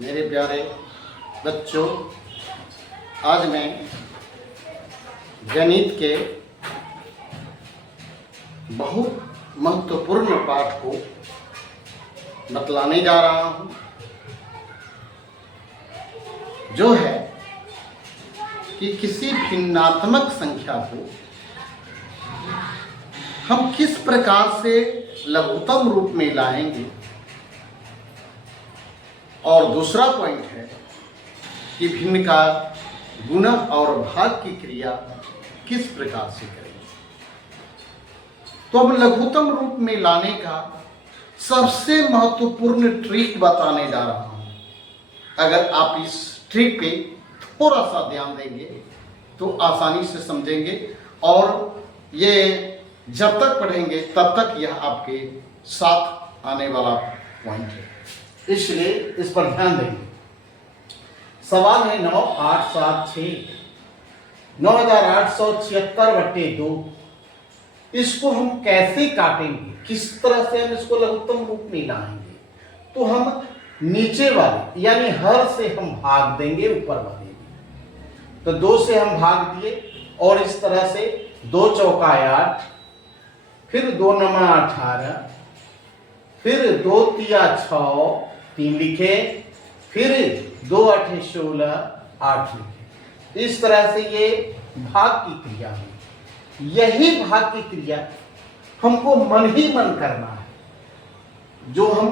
मेरे प्यारे बच्चों, आज मैं गणित के बहुत महत्वपूर्ण पाठ को बतलाने जा रहा हूँ, जो है कि किसी भिन्नात्मक संख्या को हम किस प्रकार से लघुत्तम रूप में लाएंगे, और दूसरा पॉइंट है कि भिन्न का गुणा और भाग की क्रिया किस प्रकार से करेंगे। तो अब लघुत्तम रूप में लाने का सबसे महत्वपूर्ण ट्रिक बताने जा रहा हूं। अगर आप इस ट्रिक पे थोड़ा सा ध्यान देंगे तो आसानी से समझेंगे, और ये जब तक पढ़ेंगे तब तक यह आपके साथ आने वाला पॉइंट है, इसलिए इस पर ध्यान देंगे। सवाल है 9876 इसको हम कैसे काटेंगे, किस तरह से हम इसको लघुत्तम रूप में लाएंगे। तो हम नीचे वाले यानी हर से हम भाग देंगे ऊपर वाले, तो 2 से हम भाग दिए और इस तरह से 2 चौका 8, फिर 2 नमा 18, फिर 2 तिया 6, 3 लिखे, फिर 2 8 16, 8 लिखे। इस तरह से ये भाग की क्रिया है। यही भाग की क्रिया हमको मन ही मन करना है, जो हम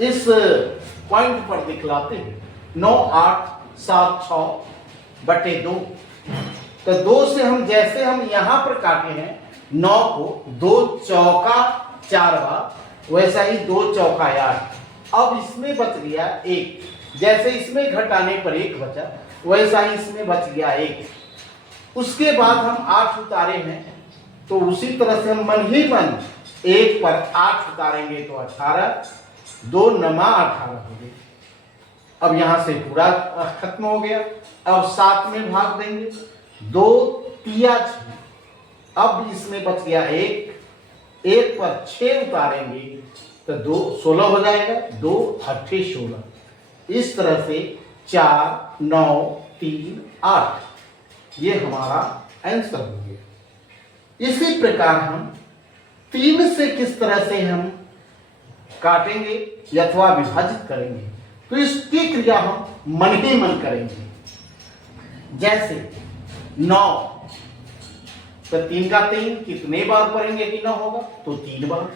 इस पॉइंट पर दिखलाते हैं। 9 8 7 6/2। तो 2 से हम जैसे हम यहां पर काटे हैं 9 को 2 चौका 4 बार, वैसा ही 2 चौका 8। अब इसमें बच गया 1, जैसे इसमें घटाने पर 1 बचा, वैसा ही इसमें बच गया 1। उसके बाद हम 8 उतारे हैं, तो उसी तरह से हम मन ही मन 1 पर 8 उतारेंगे तो 18, 2 नमा 18 हो गए। अब यहां से पूरा खत्म हो गया। अब 7 में भाग देंगे, 2 तिया 6। अब इसमें बच गया 1 पर 6 उतारेंगे तो 2 16 हो जाएगा, 2 8 16। इस तरह से 4 9 3 8 ये हमारा आंसर हो गया। इसी प्रकार हम 3 से किस तरह से हम काटेंगे अथवा विभाजित करेंगे, तो इसकी क्रिया हम मन ही मन करेंगे। जैसे 9, तो 3 का 3 कितने बार पढ़ेंगे कि 9 होगा, तो 3 बार।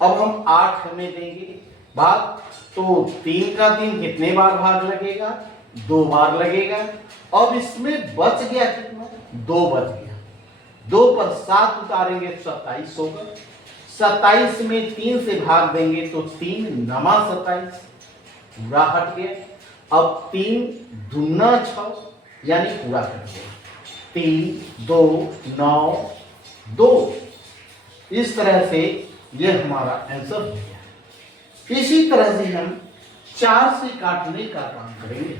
अब हम 8 हमें देंगे भाग, तो 3 का 3 कितने बार भाग लगेगा, 2 बार लगेगा। अब इसमें बच गया कितना, 2 बच गया। 2 पर 7 उतारेंगे 27 होगा। 27 में 3 से भाग देंगे तो 3 नमा 27 पूरा हट गया। अब 3 दूना 6 यानी पूरा कर गया। 3 2 9 2। इस तरह से ये हमारा आंसर हो गया। इसी तरह से हम 4 से काटने का काम करेंगे।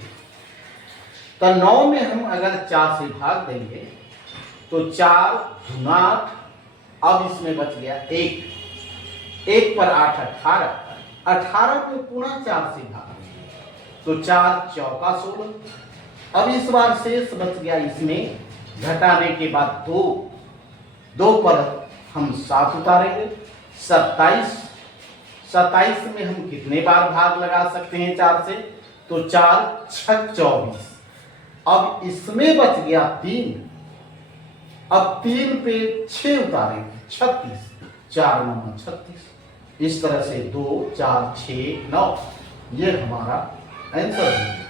तो 9 में हम अगर 4 से भाग देंगे तो 4 दूना 8। अब इसमें बच गया 1 पर 8 18। 18 को पुनः 4 से भाग देंगे तो 4 चौका 16। अब इस बार शेष बच गया, इसमें घटाने के बाद 2 पर हम 7 उतारेंगे 27। 27 में हम कितने बार भाग लगा सकते हैं 4 से, तो 4 6 24। अब इसमें बच गया 3। अब 3 पे 6 उतारेंगे 36, 4 9 36। इस तरह से 2 4 6 9 ये हमारा आंसर है।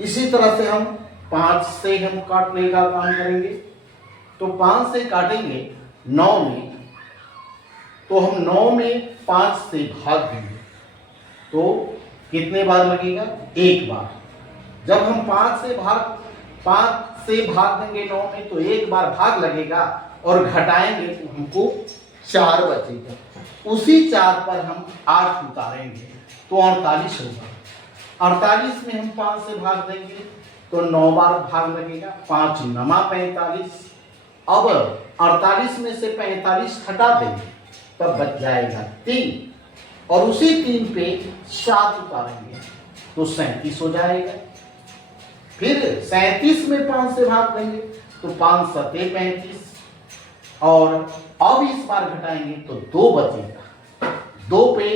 इसी तरह से हम 5 से हम काटने का काम करेंगे। तो 5 से काटेंगे 9 में, तो हम 9 में 5 से भाग देंगे तो कितने बार लगेगा, 1 बार। जब हम 5 से भाग देंगे 9 में तो 1 बार भाग लगेगा, और घटाएंगे तो हमको 4 बचेगा। उसी 4 पर हम 8 उतारेंगे तो 48 होगा। 48 में हम 5 से भाग देंगे तो 9 बार भाग लगेगा, 5 नमा 45। अब 48 में से 45 हटा देंगे तब बच जाएगा 3। और उसी 3 पे 7 उतारेंगे तो 37 हो जाएगा। फिर 37 में 5 से भाग देंगे तो 5 सते 35, और अब इस बार घटाएंगे तो 2 बचेगा। 2 पे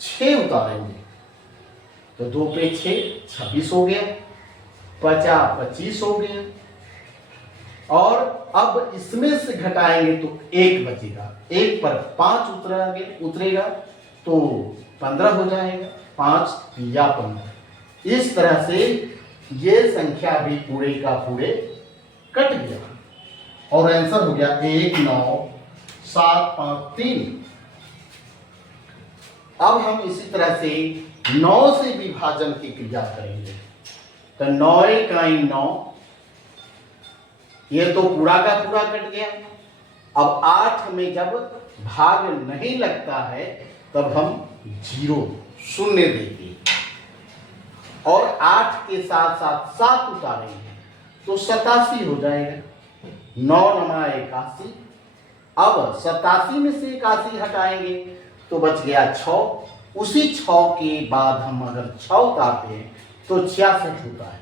6 उतारेंगे तो 2 पे 6 26 हो गया, 50 25 हो गया, और अब इसमें से घटाएंगे तो 1 बचेगा। 1 पर 5 उतरेगा तो 15 हो जाएगा, 5 या 15। इस तरह से ये संख्या भी पूरे का पूरे कट गया और आंसर हो गया 1 9 7 5 3। अब हम इसी तरह से 9 से विभाजन की क्रिया करेंगे। तो 9 इकाई 9, ये तो पूरा का पूरा कट गया। अब 8 में जब भाग नहीं लगता है तब हम 0 शून्य देंगे और 8 के साथ साथ 7 उतारेंगे तो 87 हो जाएगा। 9 9 81। अब 87 में से 81 हटाएंगे तो बच गया 6। उसी 6 के बाद हम अगर 6 उतारते हैं तो 66 होता है।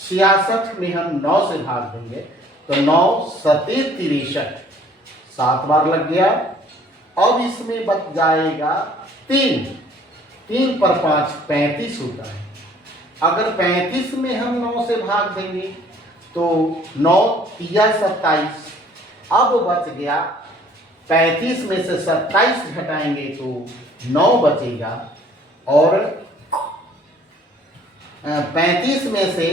66 में हम 9 से भाग देंगे तो 9 सते 63, 7 बार लग गया। अब इसमें बच जाएगा 3, 3 पर 5 35 होता है। अगर 35 में हम 9 से भाग देंगे तो 9 3 27, अब बच गया 35 में से 27 घटाएंगे तो 9 बचेगा, और 35 में से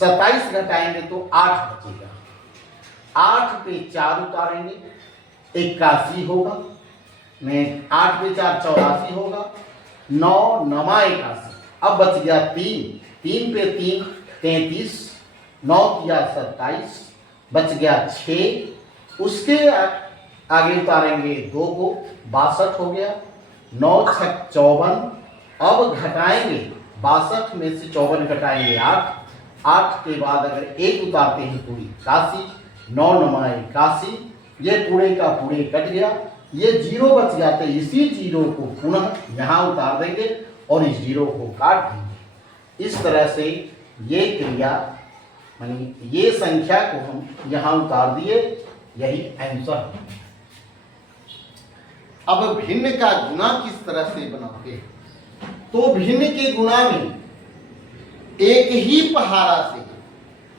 27 घटाएंगे तो 8 बचेगा। 8 पे 4 उतारेंगे 81 होगा, नहीं 8 पे 4 84 होगा। 9 9 81। अब बच गया 3, 3 पे 3 33, 9 3 27, बच गया 6। उसके आगे उतारेंगे 2 को, 62 हो गया। 9 6 54। अब घटाएंगे 62 में से 54 घटाएंगे 8, 8 के बाद अगर 1 उतारते हैं तो 81, 9 9 81। ये पूरे का पूरे कट गया, ये 0 बच गया तो इसी 0 को पुनः यहाँ उतार देंगे और इस 0 को काट देंगे। इस तरह से ये क्रिया मानी ये संख्या को हम यहाँ उतार दिए, यही आंसर है। अब भिन्न का गुणा किस तरह से बनाते हैं? तो भिन्न के गुणा में एक ही पहाड़ा से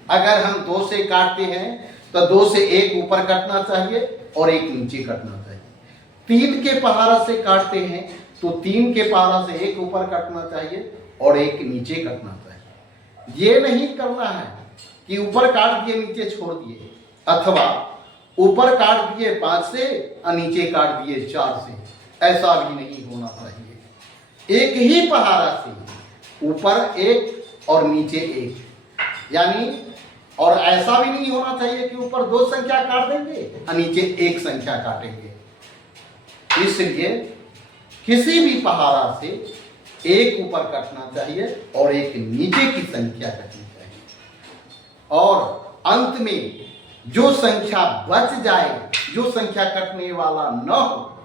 अगर हम 2 से काटते हैं तो 2 से 1 ऊपर कटना चाहिए और 1 नीचे कटना चाहिए। 3 के पहाड़ा से काटते हैं तो 3 के पहाड़ा से 1 ऊपर कटना चाहिए और 1 नीचे कटना चाहिए। ये नहीं करना है कि ऊपर काट दिए नीचे छोड़ दिए, अथवा ऊपर काट दिए 5 से और नीचे काट दिए 4 से, ऐसा भी नहीं होना चाहिए। एक ही पहाड़ा से ऊपर 1 और नीचे 1, यानी और ऐसा भी नहीं होना चाहिए कि ऊपर 2 संख्या काट देंगे और नीचे 1 संख्या काटेंगे। इसलिए किसी भी पहाड़ा से 1 ऊपर कटना चाहिए और 1 नीचे की संख्या कटनी चाहिए, और अंत में जो संख्या बच जाए, जो संख्या कटने वाला न हो,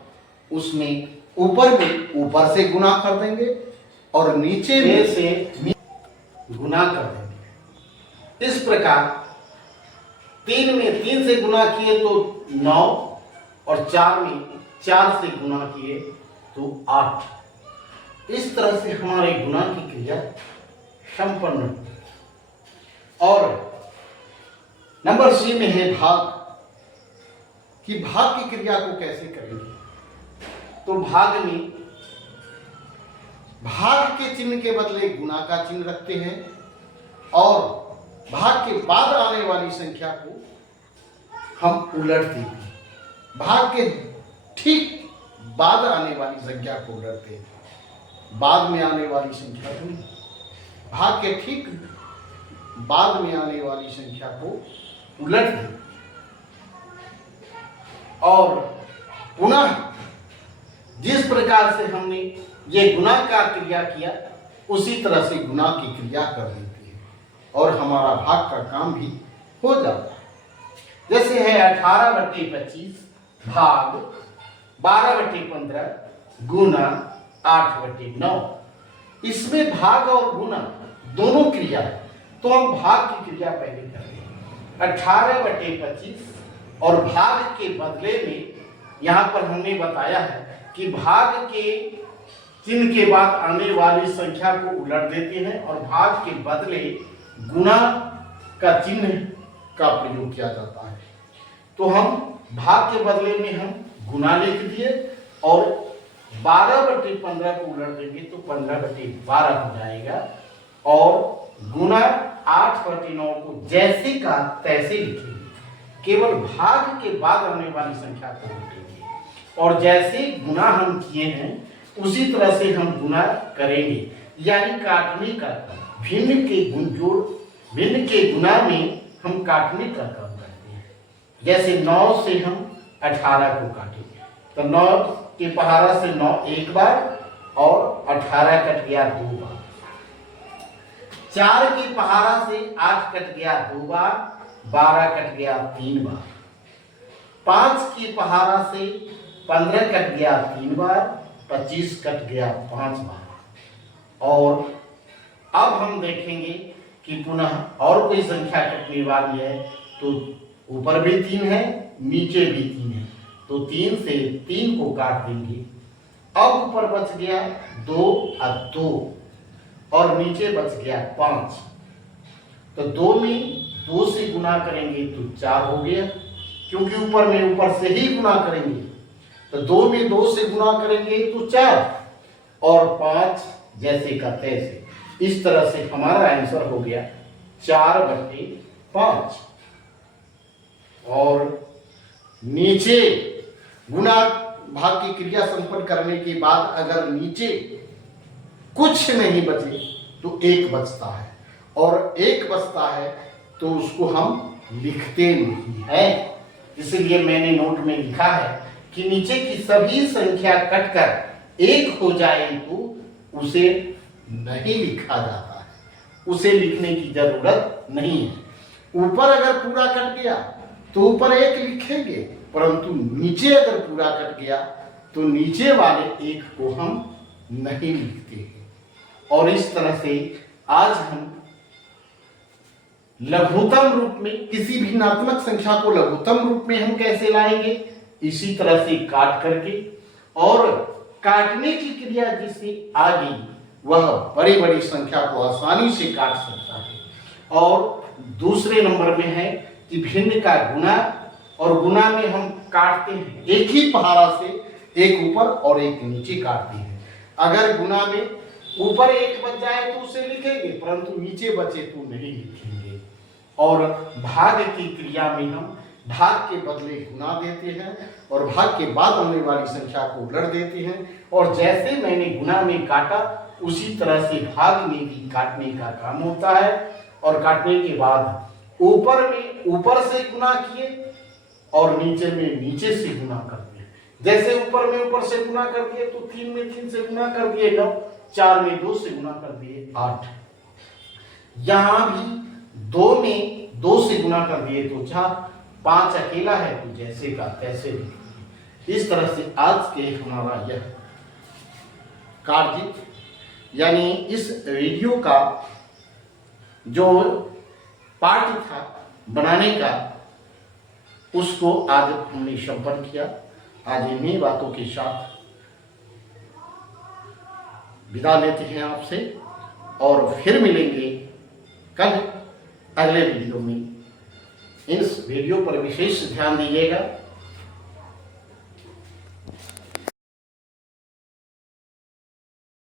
उसमें ऊपर में ऊपर से गुना कर देंगे और नीचे में से गुना कर देंगे। इस प्रकार 3 में 3 से गुना किए तो 9, और 4 में 4 से गुना किए तो 8। इस तरह से हमारे गुना की क्रिया संपन्न। और नंबर सी में है भाग, कि भाग की क्रिया को कैसे करेंगे। तो भाग में भाग के चिन्ह के बदले गुना का चिन्ह रखते हैं, और भाग के बाद आने वाली संख्या को हम उलटते हैं। भाग के ठीक बाद आने वाली संख्या को उलटते हैं, बाद में आने वाली संख्या को नहीं। भाग के ठीक बाद में आने वाली संख्या को उलट दें और पुनः जिस प्रकार से हमने ये गुणा का क्रिया किया उसी तरह से गुणा की क्रिया कर देती है और हमारा भाग का काम भी हो जाता है। जैसे है 18/25 भाग 12/15 गुना 8/9। इसमें भाग और गुना दोनों क्रिया है, तो हम भाग की क्रिया पहले करेंगे। 18/25 और भाग के बदले में यहाँ पर हमने बताया है कि भाग के चिन्ह के बाद आने वाली संख्या को उलट देते हैं और भाग के बदले गुणा का चिन्ह का प्रयोग किया जाता है। तो हम भाग के बदले में हम गुना लिख दिए और 12/15 को उलट देंगे तो 15/12 हो जाएगा और गुना 8/9 को जैसे का तैसे लिखेंगे, केवल भाग के बाद आने वाली संख्या को उलटेंगे और जैसे गुना हम किए हैं उसी तरह से हम गुना करेंगे, यानी काटने का भिन्न के गुणजोड़ भिन्न के गुना में हम काटने का काम करते हैं। जैसे 9 से हम 18 को काटेंगे तो 9 के पहाड़ा से 9 एक बार और 18 कट गया 2 बार। 4 के पहाड़ा से 8 कट गया 2 बार, 12 कट गया 3 बार। 5 के पहाड़ा से 15 कट गया 3 बार, 25 कट गया 5 बार। और अब हम देखेंगे कि पुनः और कोई संख्या कटने वाली है तो ऊपर भी 3 है नीचे भी 3 है, तो 3 से 3 को काट देंगे। अब ऊपर बच गया 2 और 2 और नीचे बच गया 5, तो 2 में 2 से गुना करेंगे तो 4 हो गया, क्योंकि ऊपर से ही गुना करेंगे तो 2 में 2 से गुना करेंगे तो 4 और 5 जैसे का तैसे। इस तरह से हमारा आंसर हो गया 4/5। और नीचे गुना भाग की क्रिया संपन्न करने के बाद अगर नीचे कुछ नहीं बचे तो 1 बचता है और 1 बचता है तो उसको हम लिखते नहीं है। इसलिए मैंने नोट में लिखा है कि नीचे की सभी संख्या कटकर 1 हो जाए तो उसे नहीं लिखा जाता है, उसे लिखने की जरूरत नहीं है। ऊपर अगर पूरा कट गया तो ऊपर 1 लिखेंगे, परंतु नीचे अगर पूरा कट गया तो नीचे वाले 1 को हम नहीं लिखते हैं। और इस तरह से आज हम लघुत्तम रूप में किसी भी ऋणात्मक संख्या को लघुत्तम रूप में हम कैसे लाएंगे, इसी तरह से काट करके, और काटने की क्रिया जिससे आ गई वह बड़ी बड़ी संख्या को आसानी से काट सकता है। और दूसरे नंबर में है कि भिन्न का गुना, और गुना में हम काटते हैं एक ही पहाड़ा से, एक ऊपर और एक नीचे काटते हैं। अगर गुना में ऊपर 1 बच जाए तो उसे लिखेंगे, परंतु नीचे बचे तो नहीं लिखेंगे। और भाग की क्रिया में हम भाग के बदले गुना देते हैं और भाग के बाद आने वाली संख्या को उलट देते हैं, और जैसे मैंने गुना में काटा उसी तरह से भाग में भी काटने का काम होता है। और काटने के बाद ऊपर से गुना किए और नीचे में नीचे से गुना कर दिए। जैसे ऊपर से गुना कर दिए तो 3 में 3 से गुना कर दिए 9, 4 में 2 से गुना कर दिए 8। यहां भी 2 में 2 से गुना कर दिए तो 4, 5 अकेला है तो जैसे का तैसे भी। इस तरह से आज के हमारा यह कार्य यानी इस वीडियो का जो पार्ट था बनाने का, उसको आज हमने संपन्न किया। आज इन्हीं बातों के साथ विदा लेते हैं आपसे और फिर मिलेंगे कल अगले वीडियो में। इस वीडियो पर विशेष ध्यान दीजिएगा।